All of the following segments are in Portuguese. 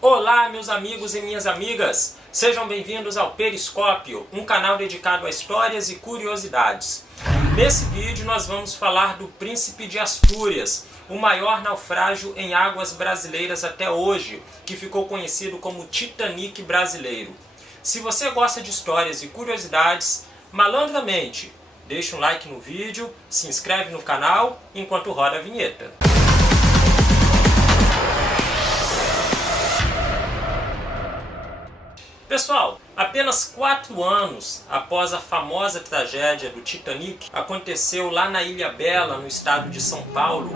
Olá, meus amigos e minhas amigas! Sejam bem-vindos ao Periscópio, um canal dedicado a histórias e curiosidades. Nesse vídeo nós vamos falar do Príncipe de Astúrias, o maior naufrágio em águas brasileiras até hoje, que ficou conhecido como Titanic brasileiro. Se você gosta de histórias e curiosidades, malandramente, deixa um like no vídeo, se inscreve no canal enquanto roda a vinheta. Pessoal, apenas 4 anos após a famosa tragédia do Titanic, aconteceu lá na Ilha Bela, no estado de São Paulo,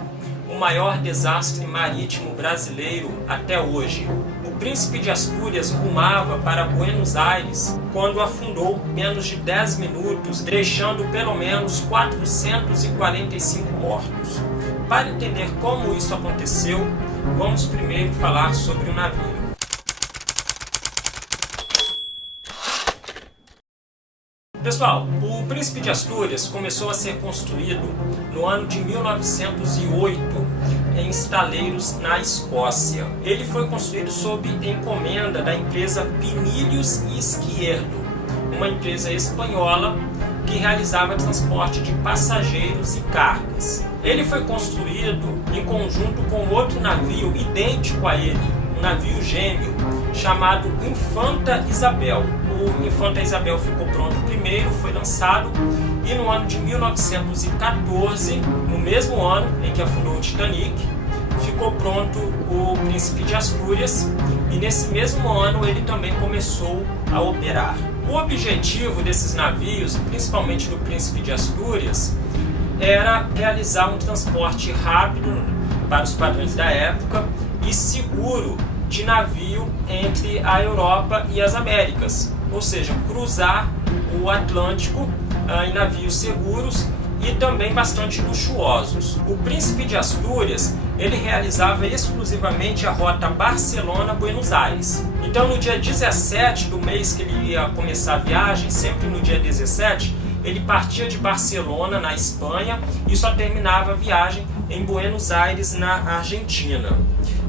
o maior desastre marítimo brasileiro até hoje. O Príncipe de Astúrias rumava para Buenos Aires quando afundou menos de 10 minutos, deixando pelo menos 445 mortos. Para entender como isso aconteceu, vamos primeiro falar sobre o navio. Pessoal, o Príncipe de Astúrias começou a ser construído no ano de 1908 em estaleiros na Escócia. Ele foi construído sob encomenda da empresa Pinilhos e Izquierdo, uma empresa espanhola que realizava transporte de passageiros e cargas. Ele foi construído em conjunto com outro navio idêntico a ele, um navio gêmeo chamado Infanta Isabel. O Infanta Isabel ficou pronto primeiro, foi lançado, e no ano de 1914, no mesmo ano em que afundou o Titanic, ficou pronto o Príncipe de Astúrias, e nesse mesmo ano ele também começou a operar. O objetivo desses navios, principalmente do Príncipe de Astúrias, era realizar um transporte rápido para os padrões da época e seguro de navio entre a Europa e as Américas, ou seja, cruzar o Atlântico em navios seguros e também bastante luxuosos. O Príncipe de Astúrias, ele realizava exclusivamente a rota Barcelona-Buenos Aires. Então no dia 17 do mês que ele ia começar a viagem, sempre no dia 17, ele partia de Barcelona, na Espanha, e só terminava a viagem em Buenos Aires, na Argentina.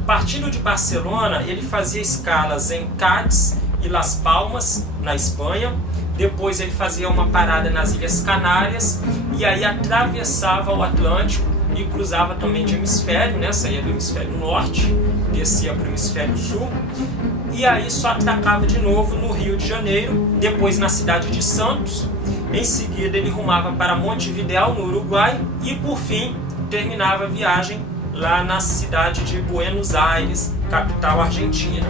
Partindo de Barcelona, ele fazia escalas em Cádiz e Las Palmas, na Espanha. Depois ele fazia uma parada nas Ilhas Canárias e aí atravessava o Atlântico e cruzava também de hemisfério, né? Saía do hemisfério norte, descia para o hemisfério sul, e aí só atracava de novo no Rio de Janeiro, depois na cidade de Santos. Em seguida ele rumava para Montevidéu, no Uruguai, e por fim terminava a viagem lá na cidade de Buenos Aires, capital argentina.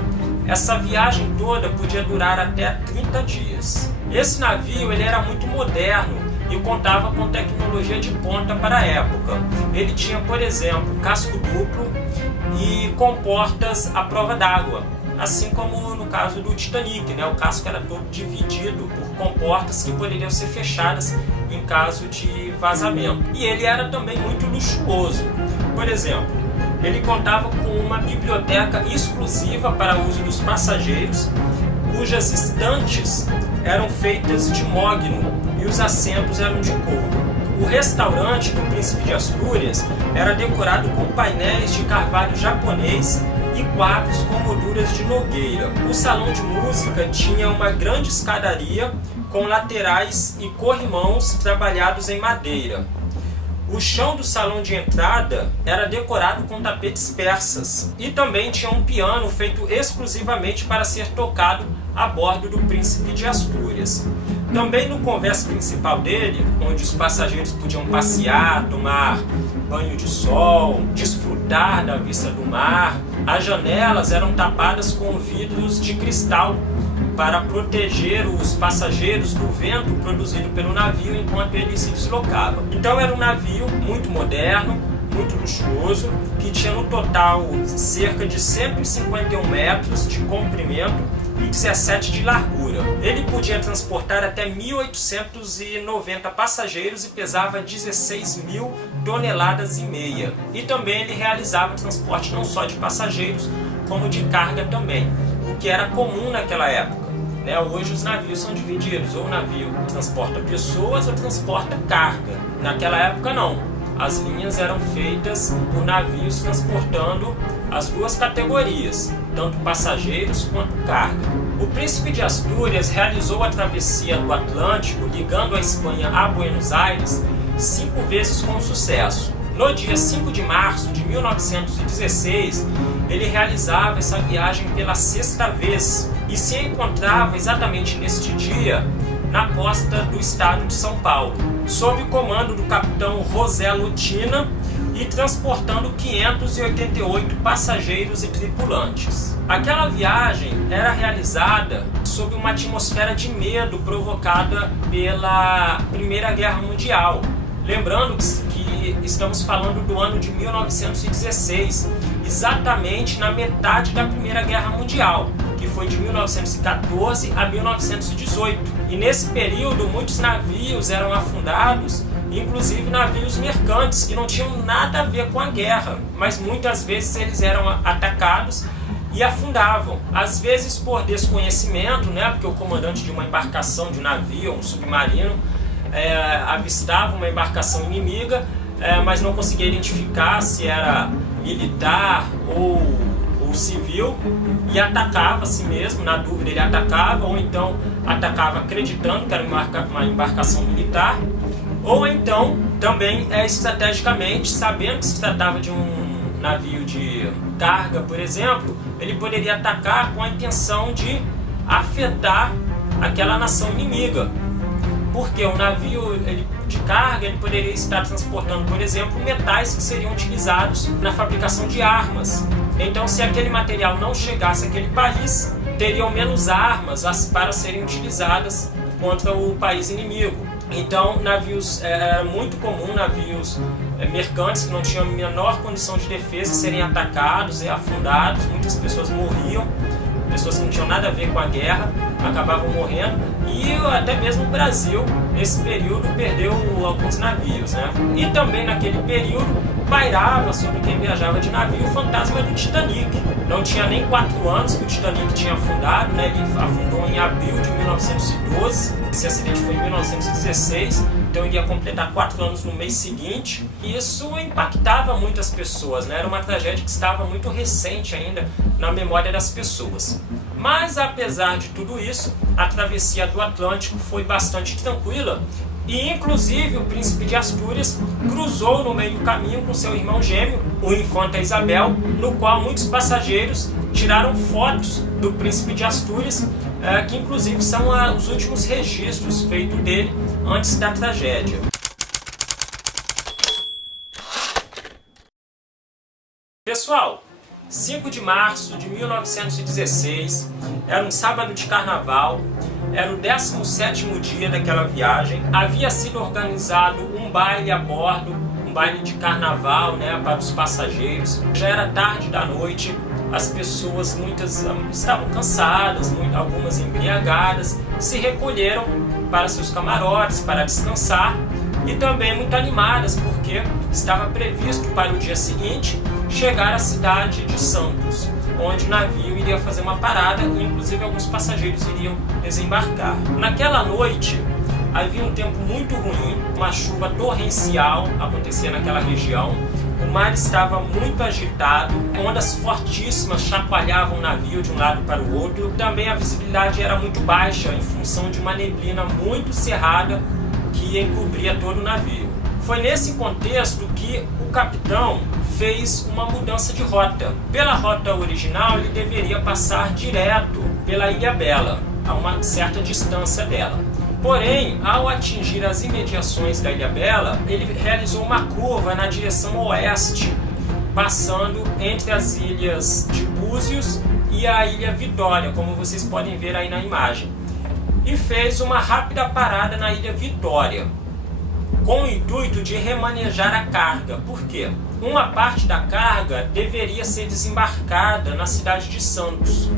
Essa viagem toda podia durar até 30 dias. Esse navio ele era muito moderno e contava com tecnologia de ponta para a época. Ele tinha, por exemplo, casco duplo e comportas à prova d'água, assim como no caso do Titanic, né? O casco era todo dividido por comportas que poderiam ser fechadas em caso de vazamento. E ele era também muito luxuoso. Por exemplo, ele contava com uma biblioteca exclusiva para uso dos passageiros, cujas estantes eram feitas de mogno e os assentos eram de couro. O restaurante do Príncipe de Astúrias era decorado com painéis de carvalho japonês e quadros com molduras de nogueira. O salão de música tinha uma grande escadaria com laterais e corrimãos trabalhados em madeira. O chão do salão de entrada era decorado com tapetes persas e também tinha um piano feito exclusivamente para ser tocado a bordo do Príncipe de Astúrias. Também no convés principal dele, onde os passageiros podiam passear, tomar banho de sol, desfrutar da vista do mar, as janelas eram tapadas com vidros de cristal para proteger os passageiros do vento produzido pelo navio enquanto ele se deslocava. Então era um navio muito moderno, muito luxuoso, que tinha no total cerca de 151 metros de comprimento e 17 de largura. Ele podia transportar até 1.890 passageiros e pesava 16.000 toneladas e meia. E também ele realizava transporte não só de passageiros, como de carga também, o que era comum naquela época. Hoje os navios são divididos, ou o navio transporta pessoas ou transporta carga. Naquela época não. As linhas eram feitas por navios transportando as duas categorias, tanto passageiros quanto carga. O Príncipe de Astúrias realizou a travessia do Atlântico ligando a Espanha a Buenos Aires 5 vezes com sucesso. No dia 5 de março de 1916, ele realizava essa viagem pela 6ª vez e se encontrava exatamente neste dia na costa do estado de São Paulo, sob o comando do capitão José Lutina e transportando 588 passageiros e tripulantes. Aquela viagem era realizada sob uma atmosfera de medo provocada pela Primeira Guerra Mundial. Lembrando que estamos falando do ano de 1916, exatamente na metade da Primeira Guerra Mundial, que foi de 1914 a 1918. E nesse período muitos navios eram afundados, inclusive navios mercantes que não tinham nada a ver com a guerra, mas muitas vezes eles eram atacados e afundavam. Às vezes por desconhecimento, porque o comandante de uma embarcação, de um navio, um submarino, avistava uma embarcação inimiga, mas não conseguia identificar se era militar ou civil e atacava a si mesmo. Na dúvida ele atacava, ou então atacava acreditando que era uma embarcação militar, ou então também estrategicamente, sabendo que se tratava de um navio de carga, por exemplo, ele poderia atacar com a intenção de afetar aquela nação inimiga. Porque o navio de carga ele poderia estar transportando, por exemplo, metais que seriam utilizados na fabricação de armas. Então, se aquele material não chegasse àquele país, teriam menos armas para serem utilizadas contra o país inimigo. Então, era muito comum navios mercantes que não tinham a menor condição de defesa serem atacados e afundados. Muitas pessoas morriam, pessoas que não tinham nada a ver com a guerra acabavam morrendo, e até mesmo o Brasil nesse período perdeu alguns navios, E também naquele período pairava sobre quem viajava de navio o fantasma do Titanic. Não tinha nem 4 anos que o Titanic tinha afundado, ele afundou em abril de 1912, esse acidente foi em 1916, então ele ia completar 4 anos no mês seguinte, e isso impactava muitas pessoas, Era uma tragédia que estava muito recente ainda na memória das pessoas. Mas apesar de tudo isso, a travessia do Atlântico foi bastante tranquila, e inclusive o Príncipe de Astúrias cruzou no meio do caminho com seu irmão gêmeo, o Infanta Isabel, no qual muitos passageiros tiraram fotos do Príncipe de Astúrias, que inclusive são os últimos registros feitos dele antes da tragédia. Pessoal, 5 de março de 1916, era um sábado de carnaval, era o 17º dia daquela viagem. Havia sido organizado um baile a bordo, um baile de carnaval, para os passageiros. Já era tarde da noite, as pessoas, muitas estavam cansadas, algumas embriagadas, se recolheram para seus camarotes para descansar, e também muito animadas porque estava previsto para o dia seguinte chegar à cidade de Santos, onde o navio iria fazer uma parada e inclusive alguns passageiros iriam desembarcar. Naquela noite havia um tempo muito ruim, uma chuva torrencial acontecia naquela região, o mar estava muito agitado, ondas fortíssimas chacoalhavam o navio de um lado para o outro, também a visibilidade era muito baixa em função de uma neblina muito cerrada que encobria todo o navio. Foi nesse contexto que o capitão fez uma mudança de rota. Pela rota original, ele deveria passar direto pela Ilhabela, a uma certa distância dela. Porém, ao atingir as imediações da Ilhabela, ele realizou uma curva na direção oeste, passando entre as ilhas de Búzios e a Ilha Vitória, como vocês podem ver aí na imagem. E fez uma rápida parada na Ilha Vitória, com o intuito de remanejar a carga. Por quê? Uma parte da carga deveria ser desembarcada na cidade de Santos.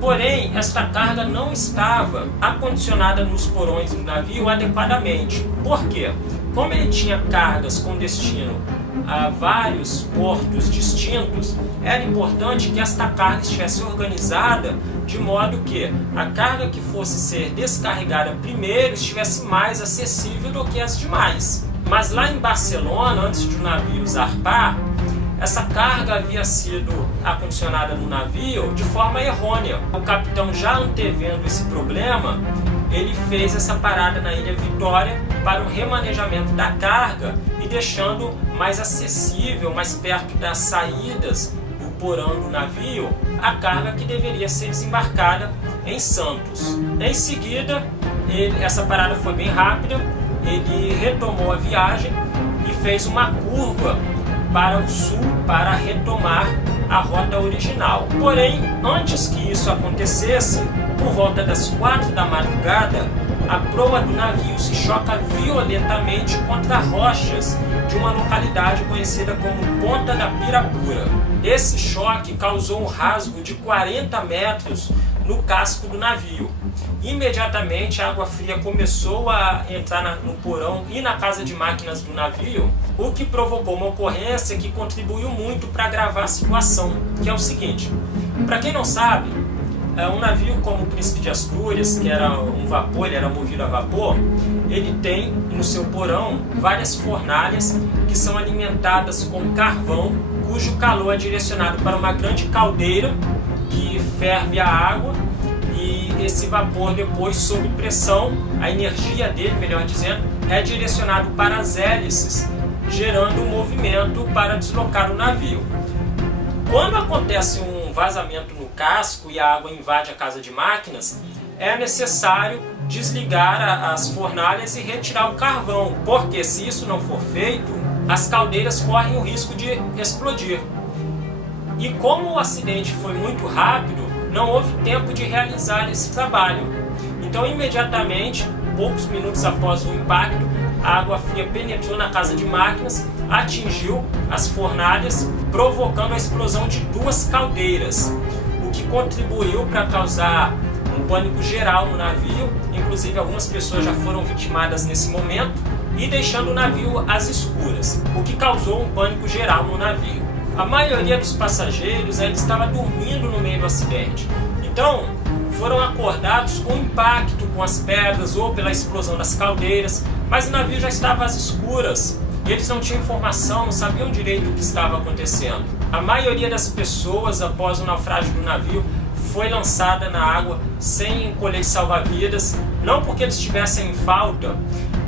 Porém, esta carga não estava acondicionada nos porões do navio adequadamente. Por quê? Como ele tinha cargas com destino a vários portos distintos, era importante que esta carga estivesse organizada de modo que a carga que fosse ser descarregada primeiro estivesse mais acessível do que as demais. Mas lá em Barcelona, antes de o navio zarpar, essa carga havia sido acondicionada no navio de forma errônea. O capitão, já antevendo esse problema, ele fez essa parada na Ilha Vitória para o remanejamento da carga e deixando mais acessível, mais perto das saídas do porão do navio, a carga que deveria ser desembarcada em Santos. Em seguida, essa parada foi bem rápida, ele retomou a viagem e fez uma curva para o sul para retomar a rota original. Porém, antes que isso acontecesse, por volta das 4 da madrugada, a proa do navio se choca violentamente contra rochas de uma localidade conhecida como Ponta da Pirapura. Esse choque causou um rasgo de 40 metros no casco do navio. Imediatamente a água fria começou a entrar no porão e na casa de máquinas do navio, o que provocou uma ocorrência que contribuiu muito para agravar a situação, que é o seguinte: para quem não sabe, um navio como o Príncipe de Astúrias, que era um vapor, ele era movido a vapor, ele tem no seu porão várias fornalhas que são alimentadas com carvão, cujo calor é direcionado para uma grande caldeira que ferve a água, e esse vapor depois, sob pressão, a energia dele, melhor dizendo, é direcionado para as hélices, gerando um movimento para deslocar o navio. Quando acontece um vazamento no casco e a água invade a casa de máquinas, é necessário desligar as fornalhas e retirar o carvão, porque se isso não for feito, as caldeiras correm o risco de explodir. E como o acidente foi muito rápido, não houve tempo de realizar esse trabalho. Então, imediatamente, poucos minutos após o impacto, a água fria penetrou na casa de máquinas, atingiu as fornalhas, provocando a explosão de 2 caldeiras, o que contribuiu para causar um pânico geral no navio. Inclusive, algumas pessoas já foram vitimadas nesse momento, e deixando o navio às escuras, o que causou um pânico geral no navio. A maioria dos passageiros ainda estava dormindo no meio do acidente, então foram acordados com o impacto com as pedras ou pela explosão das caldeiras, mas o navio já estava às escuras e eles não tinham informação, não sabiam direito o que estava acontecendo. A maioria das pessoas, após o naufrágio do navio, foi lançada na água sem colete salva-vidas, não porque eles estivessem em falta,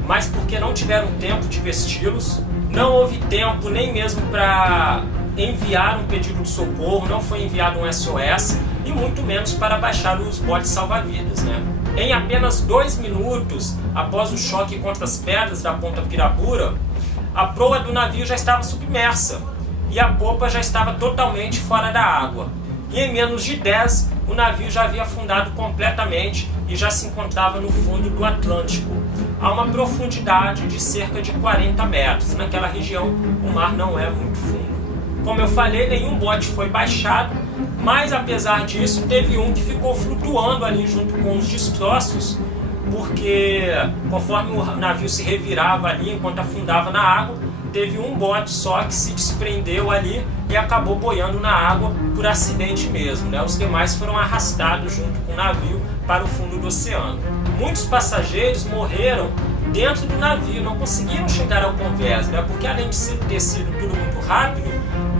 mas porque não tiveram tempo de vesti-los. Não houve tempo nem mesmo para enviar um pedido de socorro, não foi enviado um SOS e muito menos para baixar os botes salva-vidas, né? Em apenas 2 minutos após o choque contra as pedras da Ponta Pirapura, a proa do navio já estava submersa e a popa já estava totalmente fora da água. E em menos de 10, o navio já havia afundado completamente e já se encontrava no fundo do Atlântico, a uma profundidade de cerca de 40 metros. Naquela região, o mar não é muito fundo. Como eu falei, nenhum bote foi baixado, mas apesar disso, teve um que ficou flutuando ali junto com os destroços, porque conforme o navio se revirava ali enquanto afundava na água, teve um bote só que se desprendeu ali e acabou boiando na água por acidente mesmo, né? Os demais foram arrastados junto com o navio para o fundo do oceano. Muitos passageiros morreram dentro do navio, não conseguiram chegar ao convés, né? Porque além de ter sido tudo muito rápido,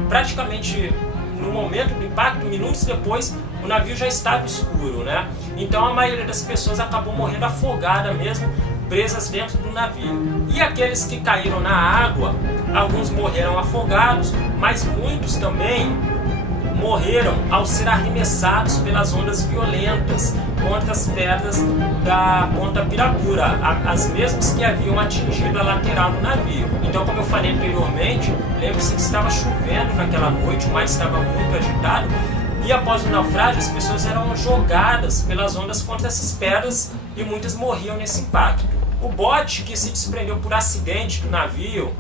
praticamente no momento do impacto, minutos depois, o navio já estava escuro, né? Então a maioria das pessoas acabou morrendo afogada mesmo, presas dentro do navio. E aqueles que caíram na água, alguns morreram afogados, mas muitos também morreram ao ser arremessados pelas ondas violentas contra as pedras da Ponta Pirapura, as mesmas que haviam atingido a lateral do navio. Então, como eu falei anteriormente, lembre-se que estava chovendo naquela noite, o mar estava muito agitado, e após o naufrágio as pessoas eram jogadas pelas ondas contra essas pedras e muitas morriam nesse impacto. O bote que se desprendeu por acidente do navio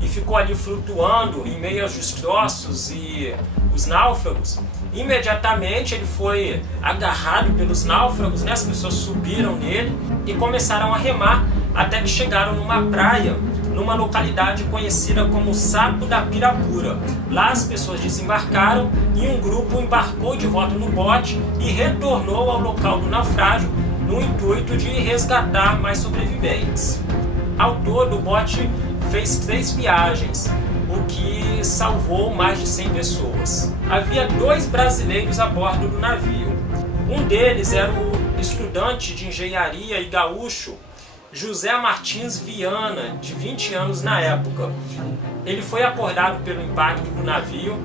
e ficou ali flutuando em meio aos destroços e os náufragos, imediatamente ele foi agarrado pelos náufragos, né? As pessoas subiram nele e começaram a remar até que chegaram numa praia, numa localidade conhecida como Sapo da Pirapura. Lá as pessoas desembarcaram e um grupo embarcou de volta no bote e retornou ao local do naufrágio no intuito de resgatar mais sobreviventes. Ao todo, o bote fez 3 viagens. o que salvou mais de 100 pessoas. Havia 2 brasileiros a bordo do navio. Um deles era o estudante de engenharia e gaúcho José Martins Viana, de 20 anos na época. Ele foi acordado pelo impacto do navio,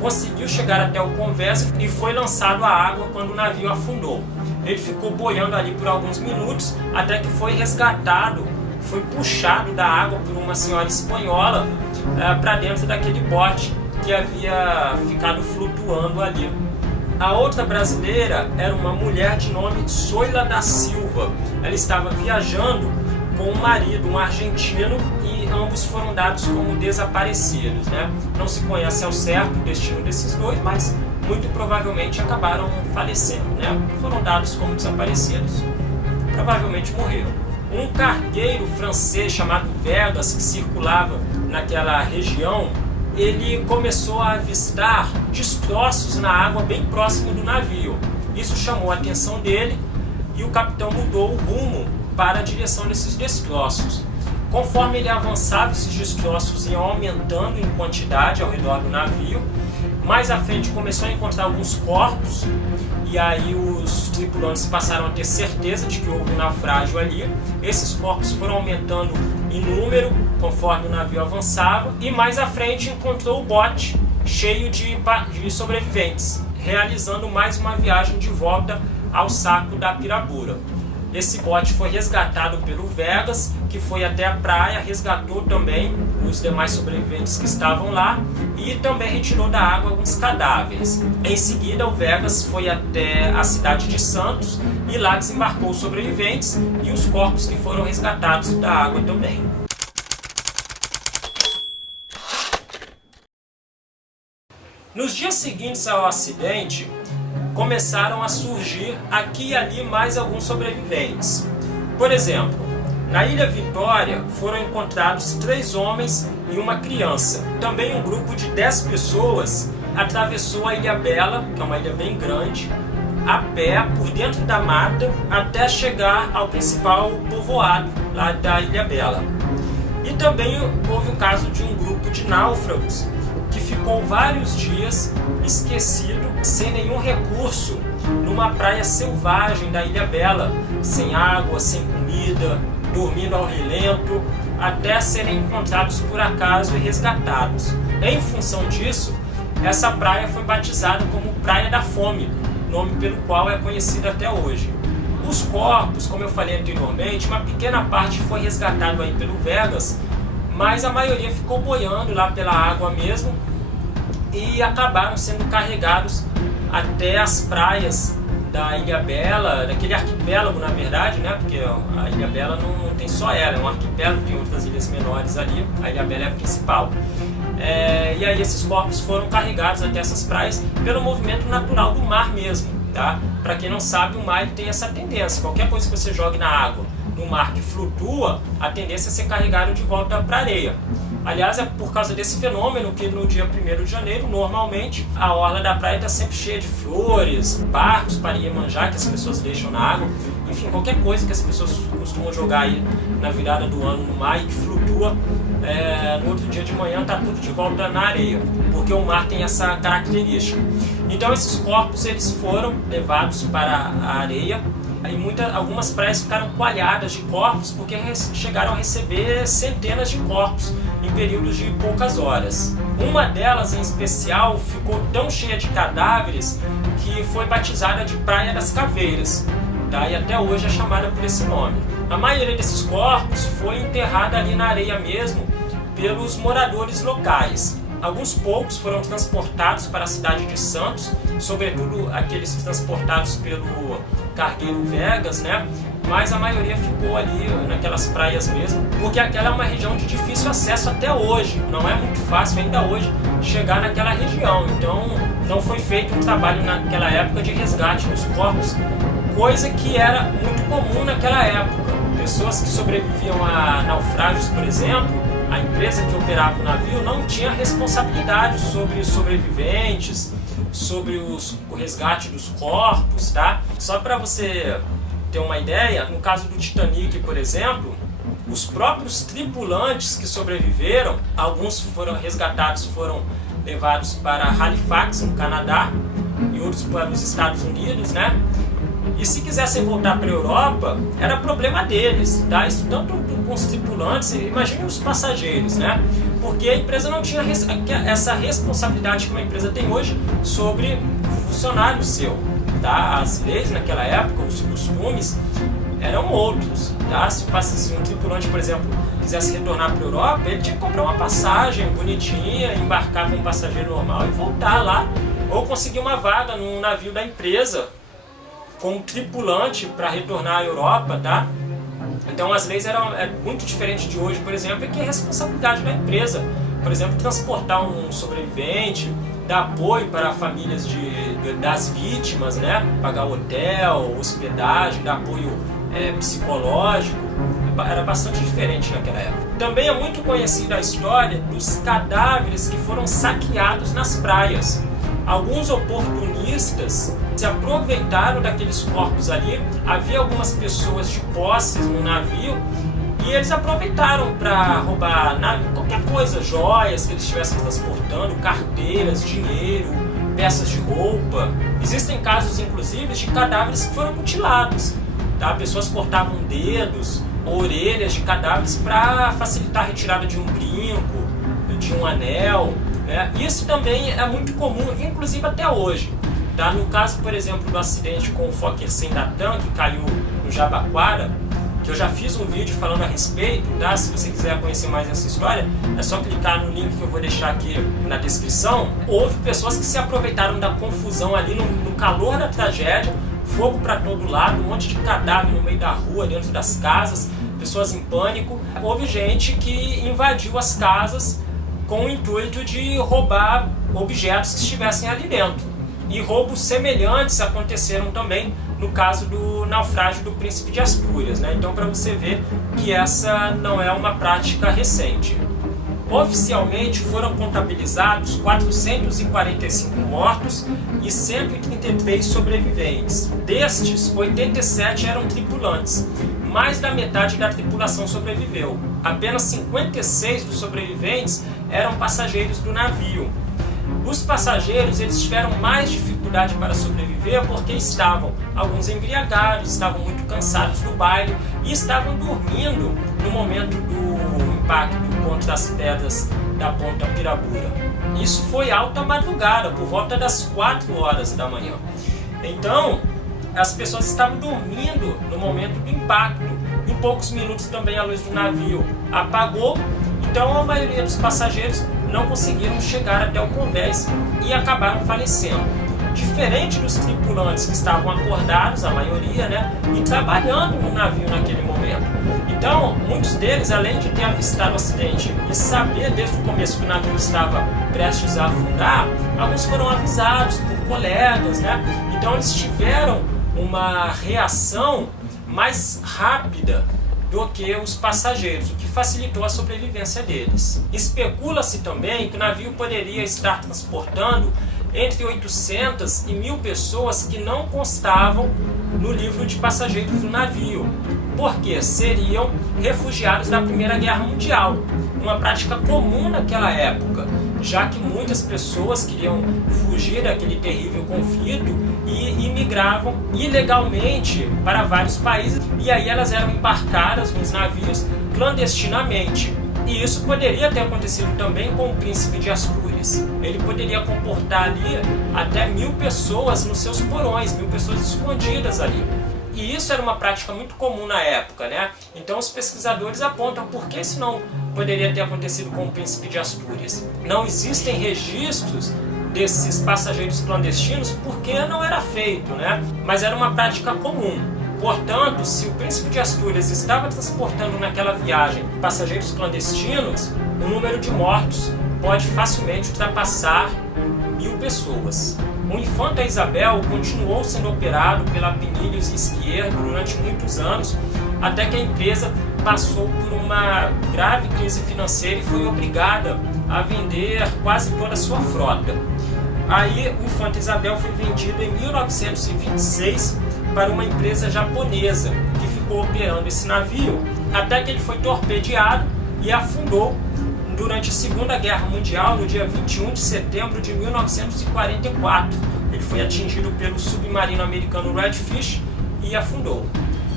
conseguiu chegar até o convés e foi lançado à água quando o navio afundou. Ele ficou boiando ali por alguns minutos até que foi resgatado, foi puxado da água por uma senhora espanhola para dentro daquele bote que havia ficado flutuando ali. A outra brasileira era uma mulher de nome Zoila da Silva. Ela estava viajando com o marido, um argentino, e ambos foram dados como desaparecidos, né? Não se conhece ao certo o destino desses dois, mas muito provavelmente acabaram falecendo, né? Foram dados como desaparecidos, provavelmente morreram. Um cargueiro francês chamado Vegas, que circulava naquela região, ele começou a avistar destroços na água bem próximo do navio. Isso chamou a atenção dele e o capitão mudou o rumo para a direção desses destroços. Conforme ele avançava, esses destroços iam aumentando em quantidade ao redor do navio. Mais à frente começou a encontrar alguns corpos, e aí os tripulantes passaram a ter certeza de que houve um naufrágio ali. Esses corpos foram aumentando em número conforme o navio avançava, e mais à frente encontrou o bote cheio de sobreviventes, realizando mais uma viagem de volta ao saco da Pirabura. Esse bote foi resgatado pelo Vegas, que foi até a praia, resgatou também os demais sobreviventes que estavam lá e também retirou da água alguns cadáveres. Em seguida, o Vegas foi até a cidade de Santos e lá desembarcou os sobreviventes e os corpos que foram resgatados da água também. Nos dias seguintes ao acidente, começaram a surgir aqui e ali mais alguns sobreviventes. Por exemplo, na Ilha Vitória foram encontrados 3 homens e uma criança. Também um grupo de 10 pessoas atravessou a Ilha Bela, que é uma ilha bem grande, a pé por dentro da mata até chegar ao principal povoado lá da Ilha Bela. E também houve o caso de um grupo de náufragos que ficou vários dias esquecido, sem nenhum recurso, numa praia selvagem da Ilha Bela, sem água, sem comida, dormindo ao relento, até serem encontrados por acaso e resgatados. Em função disso, essa praia foi batizada como Praia da Fome, nome pelo qual é conhecida até hoje. Os corpos, como eu falei anteriormente, uma pequena parte foi resgatado aí pelo Vegas, mas a maioria ficou boiando lá pela água mesmo e acabaram sendo carregados até as praias da Ilha Bela, daquele arquipélago na verdade, né? Porque a Ilha Bela não tem só ela, é um arquipélago, tem outras ilhas menores ali, a Ilha Bela é a principal. E aí esses corpos foram carregados até essas praias pelo movimento natural do mar mesmo, tá? Para quem não sabe, o mar ele tem essa tendência, qualquer coisa que você jogue na água, no mar que flutua, a tendência é ser carregado de volta para a areia. Aliás, é por causa desse fenômeno que no dia 1º de janeiro, normalmente, a orla da praia está sempre cheia de flores, barcos para Iemanjá que as pessoas deixam na água, enfim, qualquer coisa que as pessoas costumam jogar aí na virada do ano no mar e que flutua, no outro dia de manhã está tudo de volta na areia, porque o mar tem essa característica. Então esses corpos eles foram levados para a areia, e algumas praias ficaram coalhadas de corpos porque chegaram a receber centenas de corpos em períodos de poucas horas. Uma delas em especial ficou tão cheia de cadáveres que foi batizada de Praia das Caveiras, tá? E até hoje é chamada por esse nome. A maioria desses corpos foi enterrada ali na areia mesmo pelos moradores locais. Alguns poucos foram transportados para a cidade de Santos, sobretudo aqueles transportados pelo cargueiro Vegas, né? Mas a maioria ficou ali naquelas praias mesmo, porque aquela é uma região de difícil acesso até hoje. Não é muito fácil ainda hoje chegar naquela região, então não foi feito um trabalho naquela época de resgate dos corpos, coisa que era muito comum naquela época. Pessoas que sobreviviam a naufrágios, por exemplo, a empresa que operava o navio não tinha responsabilidade sobre os sobreviventes, sobre o resgate dos corpos, tá? Só para você ter uma ideia, no caso do Titanic, por exemplo, Os próprios tripulantes que sobreviveram, alguns foram resgatados, foram levados para Halifax, no Canadá, e outros para os Estados Unidos, né? E se quisessem voltar para a Europa, era problema deles, tá? Isso tanto com os tripulantes, imagine os passageiros, né? Porque a empresa não tinha essa responsabilidade que uma empresa tem hoje sobre o funcionário seu, tá? As leis naquela época, os costumes eram outros, tá? Se um tripulante, por exemplo, quisesse retornar para a Europa, ele tinha que comprar uma passagem bonitinha, embarcar como passageiro normal e voltar lá, ou conseguir uma vaga num navio da empresa como tripulante para retornar à Europa, tá? Então as leis eram muito diferentes de hoje, por exemplo, que é a responsabilidade da empresa. Por exemplo, transportar um sobrevivente, dar apoio para famílias das vítimas, né? Pagar hotel, hospedagem, dar apoio psicológico, era bastante diferente naquela época. Também é muito conhecida a história dos cadáveres que foram saqueados nas praias. Alguns oportunistas se aproveitaram daqueles corpos ali. Havia algumas pessoas de posses no navio e eles aproveitaram para roubar qualquer coisa, joias que eles estivessem transportando, carteiras, dinheiro, peças de roupa. Existem casos, inclusive, de cadáveres que foram mutilados, tá? Pessoas cortavam dedos, orelhas de cadáveres para facilitar a retirada de um brinco, de um anel, né? Isso também é muito comum, inclusive até hoje. Tá? No caso, por exemplo, do acidente com o Fokker Sendatã, que caiu no Jabaquara, que eu já fiz um vídeo falando a respeito, tá? Se você quiser conhecer mais essa história, é só clicar no link que eu vou deixar aqui na descrição. Houve pessoas que se aproveitaram da confusão ali no calor da tragédia, fogo para todo lado, um monte de cadáver no meio da rua, dentro das casas, pessoas em pânico. Houve gente que invadiu as casas com o intuito de roubar objetos que estivessem ali dentro. E roubos semelhantes aconteceram também no caso do naufrágio do Príncipe de Astúrias, né? Então, para você ver que essa não é uma prática recente. Oficialmente foram contabilizados 445 mortos e 133 sobreviventes. Destes, 87 eram tripulantes. Mais da metade da tripulação sobreviveu. Apenas 56 dos sobreviventes eram passageiros do navio. Os passageiros eles tiveram mais dificuldade para sobreviver porque estavam alguns embriagados, estavam muito cansados do baile e estavam dormindo no momento do impacto contra as pedras da Ponta Pirabura. Isso foi alta madrugada, por volta das 4 horas da manhã. Então, as pessoas estavam dormindo no momento do impacto. Em poucos minutos também a luz do navio apagou, então a maioria dos passageiros não conseguiram chegar até o convés e acabaram falecendo. Diferente dos tripulantes que estavam acordados, a maioria, né, e trabalhando no navio naquele momento. Então, muitos deles, além de ter avistado o acidente e saber desde o começo que o navio estava prestes a afundar, alguns foram avisados por colegas, né? Então eles tiveram uma reação mais rápida do que os passageiros, o que facilitou a sobrevivência deles. Especula-se também que o navio poderia estar transportando entre 800 e 1000 pessoas que não constavam no livro de passageiros do navio, porque seriam refugiados da Primeira Guerra Mundial, uma prática comum naquela época, já que muitas pessoas queriam fugir daquele terrível conflito e imigravam ilegalmente para vários países, e aí elas eram embarcadas nos navios clandestinamente. E isso poderia ter acontecido também com o Príncipe de Astúrias. Ele poderia comportar ali até 1000 pessoas nos seus porões, 1000 pessoas escondidas ali. E isso era uma prática muito comum na época, né? Então os pesquisadores apontam por que isso não poderia ter acontecido com o Príncipe de Astúrias. Não existem registros desses passageiros clandestinos porque não era feito, né? Mas era uma prática comum. Portanto, se o Príncipe de Astúrias estava transportando naquela viagem passageiros clandestinos, o número de mortos pode facilmente ultrapassar 1000 pessoas. O Infanta Isabel continuou sendo operado pela Pinilhos e Esquerdo durante muitos anos, até que a empresa passou por uma grave crise financeira e foi obrigada a vender quase toda a sua frota. Aí o Infanta Isabel foi vendido em 1926 para uma empresa japonesa que ficou operando esse navio até que ele foi torpedeado e afundou durante a Segunda Guerra Mundial, no dia 21 de setembro de 1944. Ele foi atingido pelo submarino americano Redfish e afundou.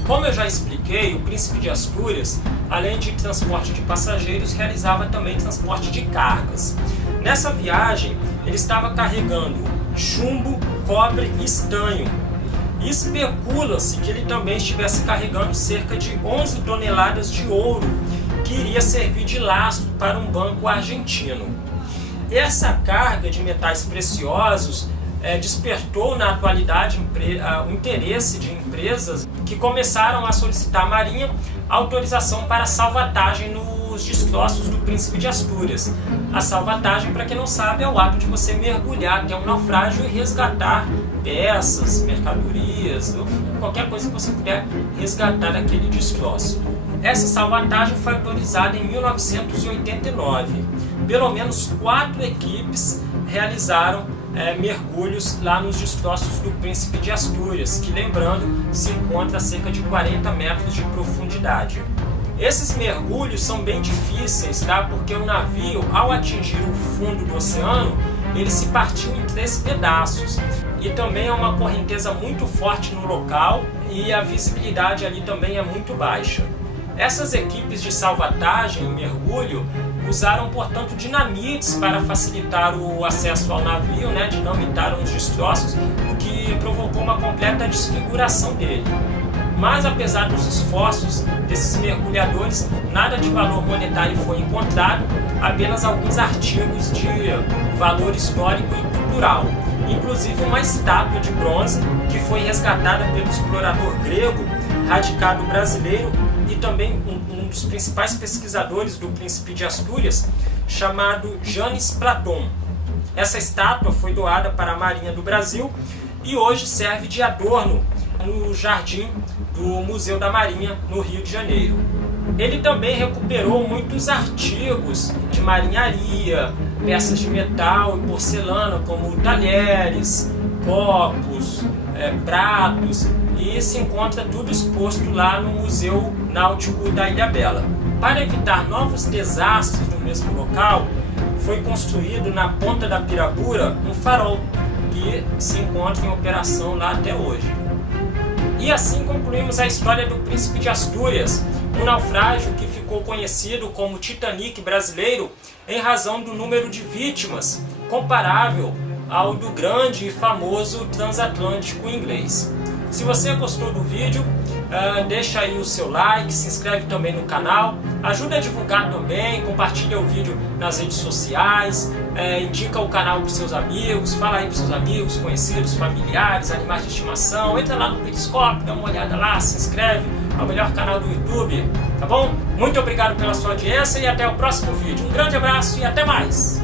Como eu já expliquei, o Príncipe de Astúrias, além de transporte de passageiros, realizava também transporte de cargas. Nessa viagem, ele estava carregando chumbo, cobre e estanho. E especula-se que ele também estivesse carregando cerca de 11 toneladas de ouro, que iria servir de lastro para um banco argentino. Essa carga de metais preciosos despertou na atualidade o interesse de empresas que começaram a solicitar à Marinha autorização para salvatagem nos destroços do Príncipe de Astúrias. A salvatagem, para quem não sabe, é o ato de você mergulhar até um naufrágio e resgatar peças, mercadorias, ou qualquer coisa que você puder resgatar daquele destroço. Essa salvatagem foi autorizada em 1989. Pelo menos 4 equipes realizaram mergulhos lá nos destroços do Príncipe de Astúrias, que, lembrando, se encontra a cerca de 40 metros de profundidade. Esses mergulhos são bem difíceis, tá? Porque o navio, ao atingir o fundo do oceano, ele se partiu em 3 pedaços. E também é uma correnteza muito forte no local e a visibilidade ali também é muito baixa. Essas equipes de salvatagem e mergulho usaram, portanto, dinamites para facilitar o acesso ao navio, dinamitaram os destroços, o que provocou uma completa desfiguração dele. Mas, apesar dos esforços desses mergulhadores, nada de valor monetário foi encontrado, apenas alguns artigos de valor histórico e cultural, inclusive uma estátua de bronze que foi resgatada pelo explorador grego, radicado brasileiro, e também um dos principais pesquisadores do Príncipe de Astúrias, chamado Janis Platon. Essa estátua foi doada para a Marinha do Brasil e hoje serve de adorno no jardim do Museu da Marinha, no Rio de Janeiro. Ele também recuperou muitos artigos de marinharia, peças de metal e porcelana, como talheres, copos, pratos, e se encontra tudo exposto lá no Museu Náutico da Ilhabela. Para evitar novos desastres no mesmo local, foi construído na Ponta da Pirapura um farol, que se encontra em operação lá até hoje. E assim concluímos a história do Príncipe de Astúrias, um naufrágio que ficou conhecido como Titanic brasileiro em razão do número de vítimas, comparável ao do grande e famoso transatlântico inglês. Se você gostou do vídeo, deixa aí o seu like, se inscreve também no canal, ajuda a divulgar também, compartilha o vídeo nas redes sociais, indica o canal para os seus amigos, fala aí para os seus amigos, conhecidos, familiares, animais de estimação, entra lá no Periscópio, dá uma olhada lá, se inscreve, é o melhor canal do YouTube, tá bom? Muito obrigado pela sua audiência e até o próximo vídeo. Um grande abraço e até mais!